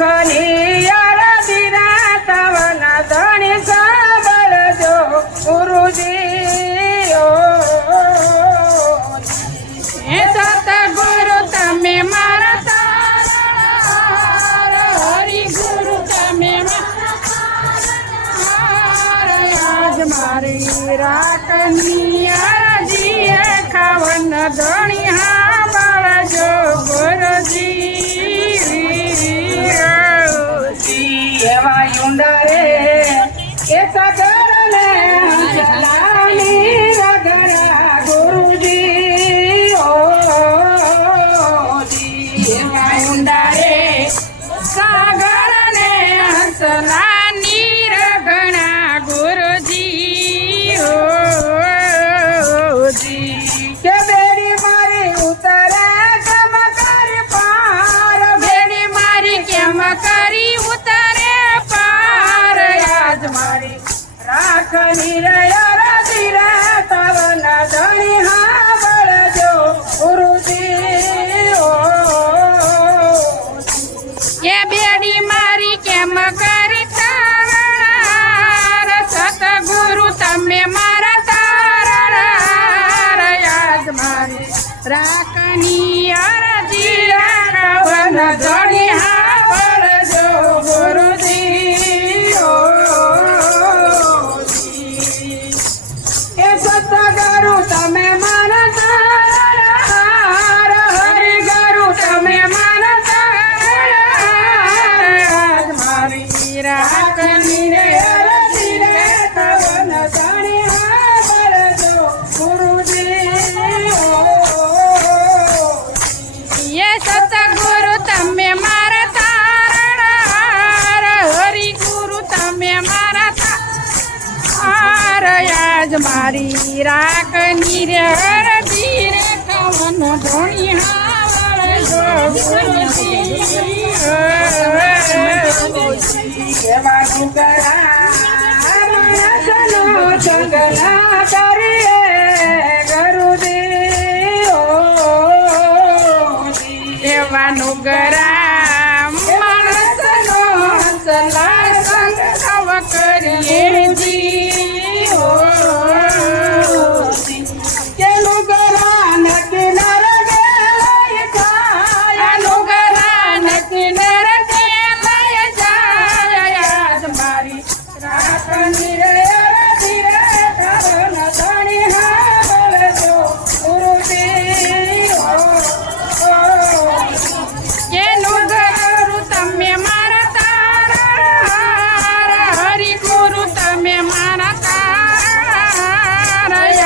રાખની અરજીના તવના ધણી સાંભળજો ગુરુજી હે સતગુરુ તમે મારા તારા હરિ ગુરુ તમે આજ મારી રાખની અરજી ખાવન ધણી સાંભળજો ગુરુજી એવા યુંડા રે એ સગરને હંસલાની રગડા ગુરુજી એવા યુંડા રે સાગરને હંસલાની રગણા ગુરુજી કે બેડી મારી ઉતરે કેમ કરી પાર બેડી મારી કેમ કરી ઉતરે પાર આજ મારી રાખની રે અરજી રે તવના ધણી સાંભળજો ગુરુજી એ બેડી મારી કેમ કરી તારણાર સતગુરુ તમે મારા તારણાર આજ મારી રાખની અરજી રાખવન ધણી સાંભળજો ગુરુજી એ સતગુરુ તમે મારા તારણાર હરિ ગુરુ તમે મારા તારણાર મારી રાખની રે અરજી રે તવન ધણી સાંભળજો ગુરુજી એ સતગુરુ તમે મારા તારણાર હરિ ગુરુ તમે મારા તાર આજ મારી રાખની રે અરજી રે કવન ધણી સાંભળજો એવા ડુંગરા માણસનો જંગલા કરીએ ગુરુજી એવા નુગરા માણસનો હંસલા સંગવ કરીએ જી કે ડુંગરા નદી નરગે લઈ જાય નુગરા નથી નરકે લઈ જાય આજ મારી રાખની રે અરજી રે તવન ધણી સાંભળજો ગુરુજી એ નુગરુ તમે મારા તારા હરિ ગુરુ તમે મારા તારા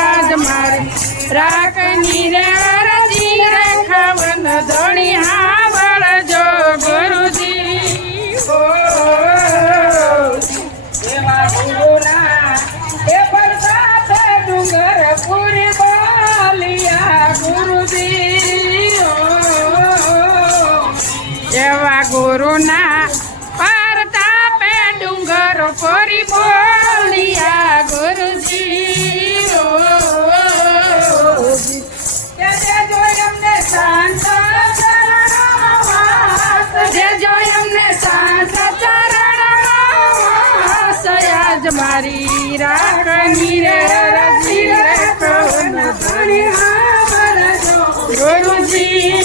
આજ મારી રાખની રે અરજી રે ખાવન ધણી સાંભળજો ગુરુજી એવા ગુરુના એ પરસાતે ડુંગર પૂરી બોલિયા ગુરુજી એવા ગુરુના પરતાપે ડુંગર ફરી બોલિયા ગુરુજી કે દેજો એમને શાંત ચરણવાસ દેજો એમને શાંત ચરણવાસ આજ મારી રાખની રે અરજી રે કવન ધણી સાંભળજો ગુરુજી